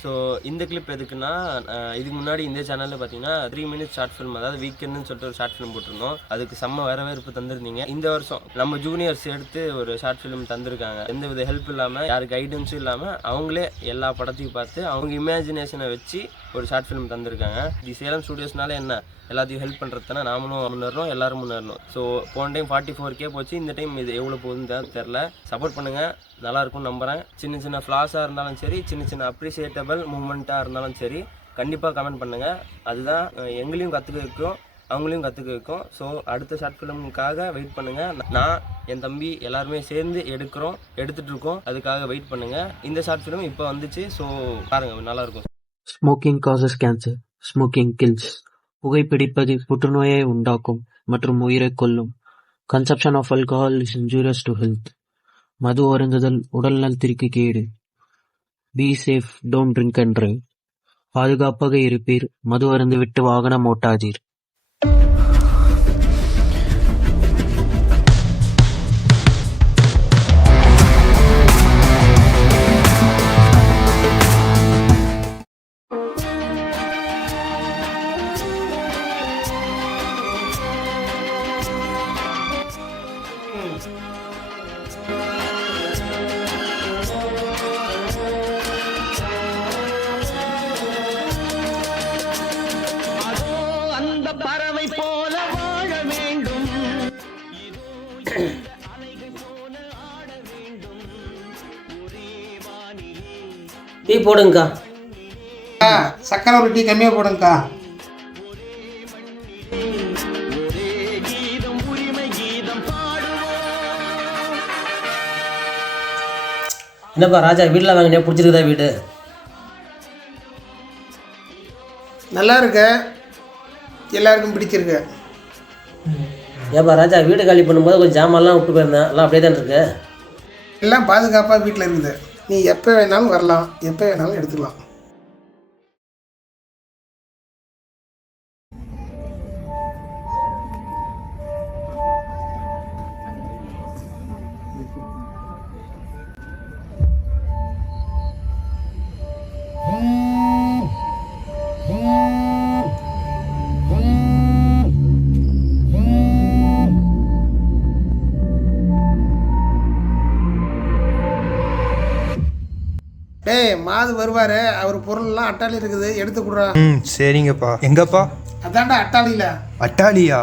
So இந்த clip எதுக்குன்னா, இதுக்கு முன்னாடி இந்த சேனலில் பார்த்தீங்கன்னா 3 மினிட்ஸ் ஷார்ட் ஃபிலிம், அதாவது வீக்கெண்டுன்னு சொல்லிட்டு ஒரு ஷார்ட் ஃபிலிம் போட்டிருந்தோம். அதுக்கு செம்ம வரவேற்பு தந்திருந்தீங்க. இந்த வருஷம் நம்ம ஜூனியர்ஸ் எடுத்து ஒரு ஷார்ட் ஃபிலிம் தந்திருக்காங்க. எந்த வித ஹெல்ப் இல்லாமல், யார் கைடன்ஸும் இல்லாமல் அவங்களே எல்லா படத்தையும் பார்த்து அவங்க இமேஜினேஷனை வச்சு ஒரு ஷார்ட் ஃபிலிம் தந்திருக்காங்க. தி சேலம் ஸ்டூடியோஸ்னால என்ன, எல்லாத்தையும் ஹெல்ப் பண்ணுறது தானே, நாமளும் முன்னேறணும், எல்லாரும் முன்னேறணும். ஸோ போன டைம் 44K போச்சு, இந்த டைம் இது எவ்வளோ போகுதுன்னு தெரில. சப்போர்ட் பண்ணுங்கள், நல்லாயிருக்கும்னு நம்புகிறேன். சின்ன சின்ன ஃப்ளாஸாக இருந்தாலும் சரி, சின்ன சின்ன அப்ரிஷியேட்டபிள் மூமெண்ட்டாக இருந்தாலும் சரி, கண்டிப்பாக கமெண்ட் பண்ணுங்கள். அதுதான் எங்களையும் கற்றுக்க வைக்கும், அவங்களையும் கற்றுக்க வைக்கும். ஸோ அடுத்த ஷார்ட் ஃபிலிமுக்காக வெயிட் பண்ணுங்கள். நான் என் தம்பி எல்லாருமே சேர்ந்து எடுத்துகிட்ருக்கோம். அதுக்காக வெயிட் பண்ணுங்கள். இந்த ஷார்ட் ஃபிலிம் இப்போ வந்துச்சு. ஸோ பாருங்கள், நல்லாயிருக்கும். Smoking causes cancer, smoking kills. புகைப்பிடிப்பது புற்றுநோயை உண்டாக்கும் மற்றும் உயிரை கொல்லும். Consumption of alcohol is injurious to health. மது அருந்துதல் உடல் நலத்திற்கு கேடு. Be safe, don't drink and drive. பாதுகாப்பாக இருப்பீர், மது அருந்துவிட்டு வாகனம் ஓட்டாதீர். பறவை போல வாழ வேண்டும், டீ போடுங்கக்கா. சக்கரை ஒரு டீ கம்மியாக போடுங்கக்கா. என்னப்பா ராஜா, வீட்டில் வாங்கினே பிடிச்சிருக்குதா வீடு? நல்லா இருக்க, எல்லாருக்கும் பிடிச்சிருக்கு. ஏப்பா ராஜா, வீடு காலி பண்ணும்போது கொஞ்சம் ஜாமான்லாம் விட்டு போயிருந்தேன், எல்லாம் அப்படியே தான் இருக்கு. எல்லாம் பாதுகாப்பாக வீட்டில் இருக்குது. நீ எப்போ வேணாலும் வரலாம், எப்போ வேணாலும் எடுத்துக்கலாம். டேய், மாது வருவார், அவர் பொருள்லாம் அட்டாளி இருக்குது, எடுத்து கொடுறா. சரிங்கப்பா. எங்கப்பா? அதான்டா அட்டாளியில். அட்டாளியா?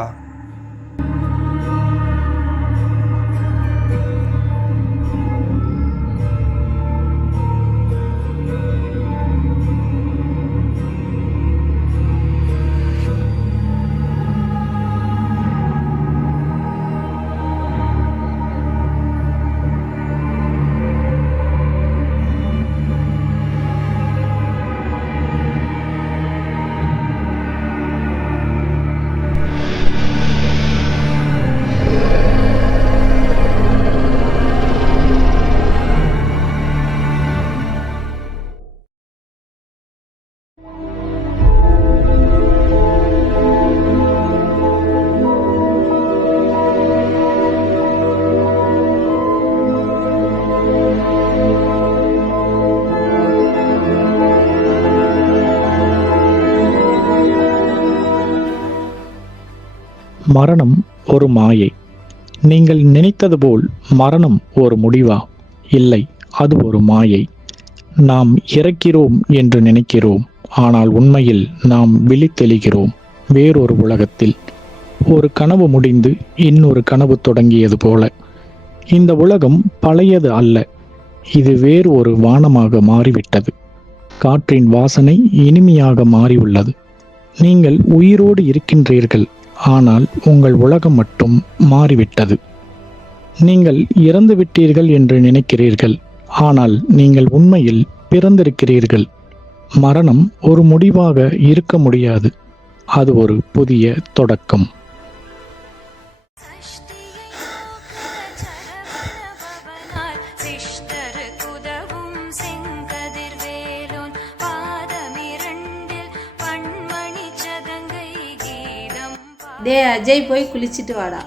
மரணம் ஒரு மாயை. நீங்கள் நினைத்தது போல் மரணம் ஒரு முடிவா? இல்லை, அது ஒரு மாயை. நாம் இறக்கிறோம் என்று நினைக்கிறோம், ஆனால் உண்மையில் நாம் விழித்தெழுகிறோம் வேறொரு உலகத்தில். ஒரு கனவு முடிந்து இன்னொரு கனவு தொடங்கியது போல. இந்த உலகம் பழையது அல்ல, இது வேறு ஒரு வானமாக மாறிவிட்டது. காற்றின் வாசனை இனிமையாக மாறியுள்ளது. நீங்கள் உயிரோடு இருக்கின்றீர்கள், ஆனால் உங்கள் உலகம் மட்டும் மாறிவிட்டது. நீங்கள் இறந்து விட்டீர்கள் என்று நினைக்கிறீர்கள், ஆனால் நீங்கள் உண்மையில் பிறந்திருக்கிறீர்கள். மரணம் ஒரு முடிவாக இருக்க முடியாது, அது ஒரு புதிய தொடக்கம். டே அஜய், போய் குளிச்சுட்டு வாடா.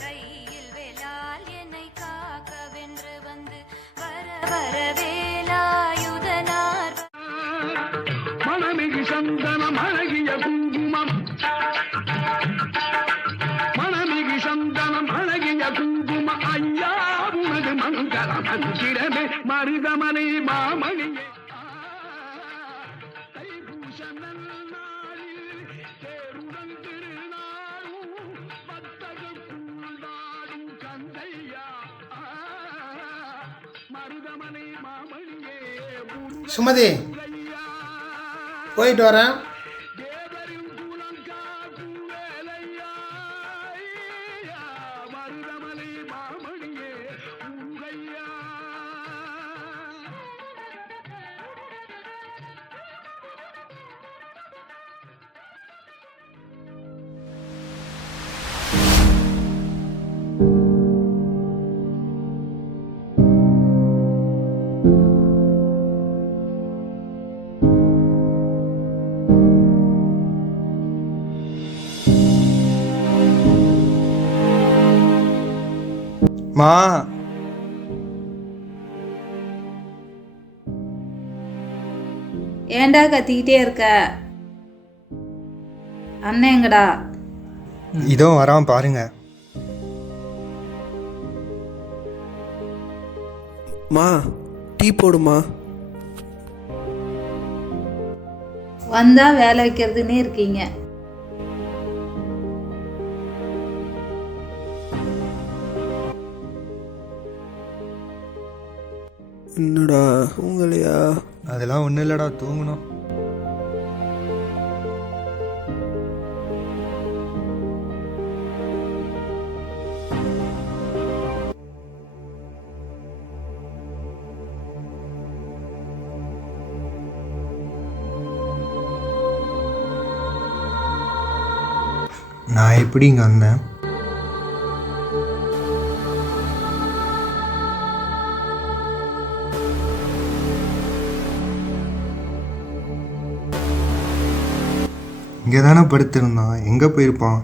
கையில் வேளால் என்னை காக்க வென்ற சந்தனம் அழகிய குங்குமம் மனமிகு சந்தனம் அழகிய குங்குமம் ஐயா உனது மங்கள மந்திரமே மருதமனை மாமணியே தைப்பூச நன்னாளில் தேருடன் திருநாளும் வத்தகக் கூழ்ந்தாடும் கந்தையா மருதமனை மாமணியே சுமதி போயிட்டு வரேன். மா ஏன்டா கத்திக்கிட்டே இருக்க? அண்ணன் எங்கடா? இதோ வரான் பாருங்க. மா டீ போடுமா. வந்தா வேலை வைக்கிறதுன்னே இருக்கீங்க. என்னடா உங்களையா? அதெல்லாம் ஒன்றும் இல்லைடா, தூங்கணும். நான் எப்படி இங்கே வந்தேன்? இங்கே தானே படுத்திருந்தான், எங்கே போயிருப்பான்?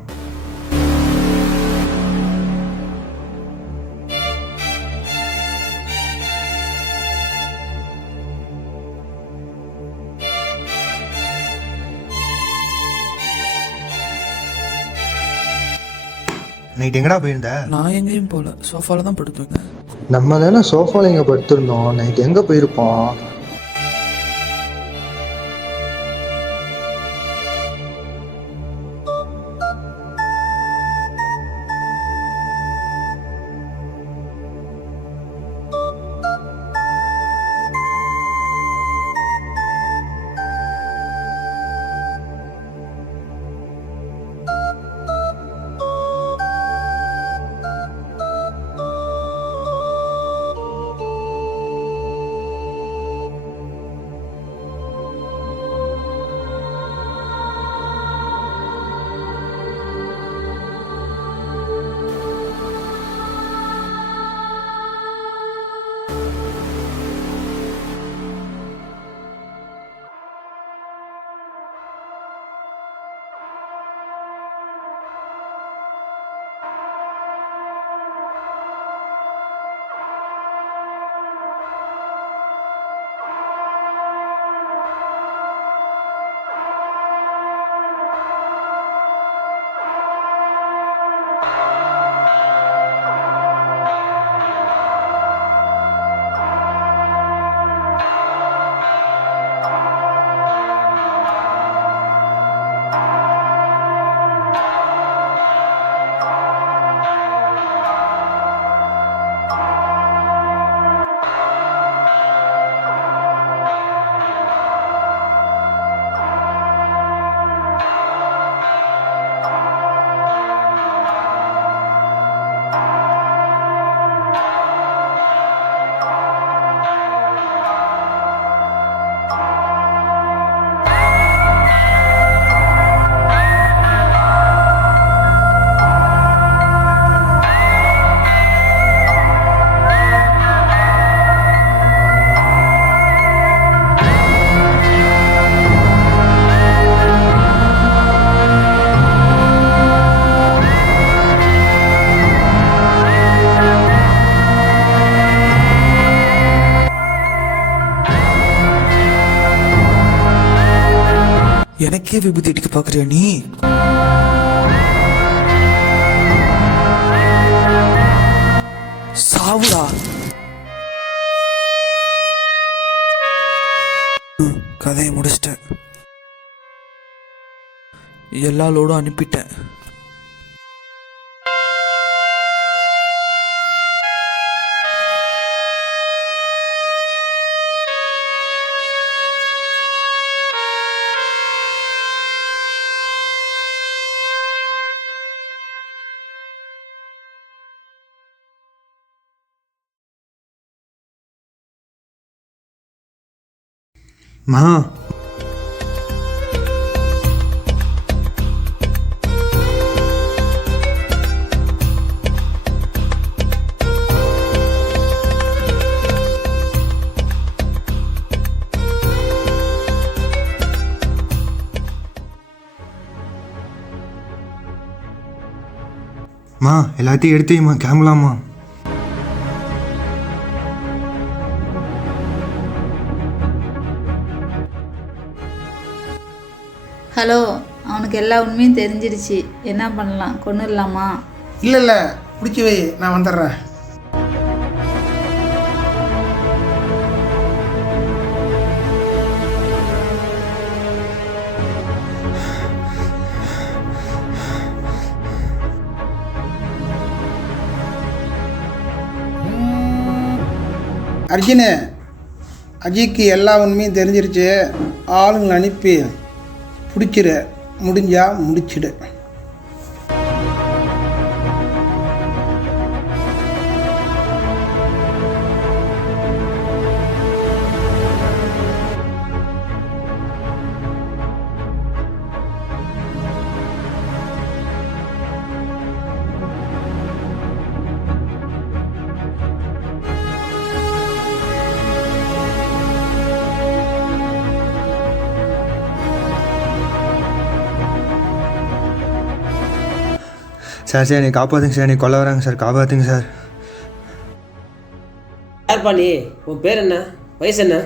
நைட் எங்கடா போயிருந்த? நான் எங்கேயும் போகல, சோஃபால தான் படுத்துருக்கேன். நம்ம தானே சோஃபாவில் இங்கே படுத்திருந்தோம், நைட் எங்கே போயிருப்பான்? எனக்கே விபூதி அடிக்க பார்க்குறியா நீ? சாவுடா. கதையை முடிச்சிட்டேன். எல்லா லோடும் அனுப்பிட்டேன். மா மா எல்லாத்தையும் எடுத்துமா கிளம்பலாமா? ஹலோ, அவனுக்கு எல்லா உண்மையும் தெரிஞ்சிருச்சு. என்ன பண்ணலாம்? கொன்னுடலாமா? இல்லை இல்லை பிடிச்சி வை, நான் வந்துடுறேன். அர்ஜுனு, அஜய்க்கு எல்லா உண்மையும் தெரிஞ்சிருச்சு. ஆளுங்களை அனுப்பி பிடிச்சிரு, முடிஞ்சா முடிச்சிடு. சார் சார் என்னை காப்பாற்றுங்க சார், என்னை கொல்ல வராங்க சார், காப்பாற்றுங்க சார். யார்ப்பா நீ? உன் பேர் என்ன? வயசு என்ன?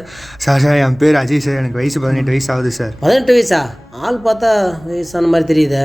சார் சார் என் பேர் அஜய் சார், எனக்கு வயசு 18 வயசு ஆகுது சார். 18 வயசா? ஆள் பார்த்தா வயசான மாதிரி தெரியுதே.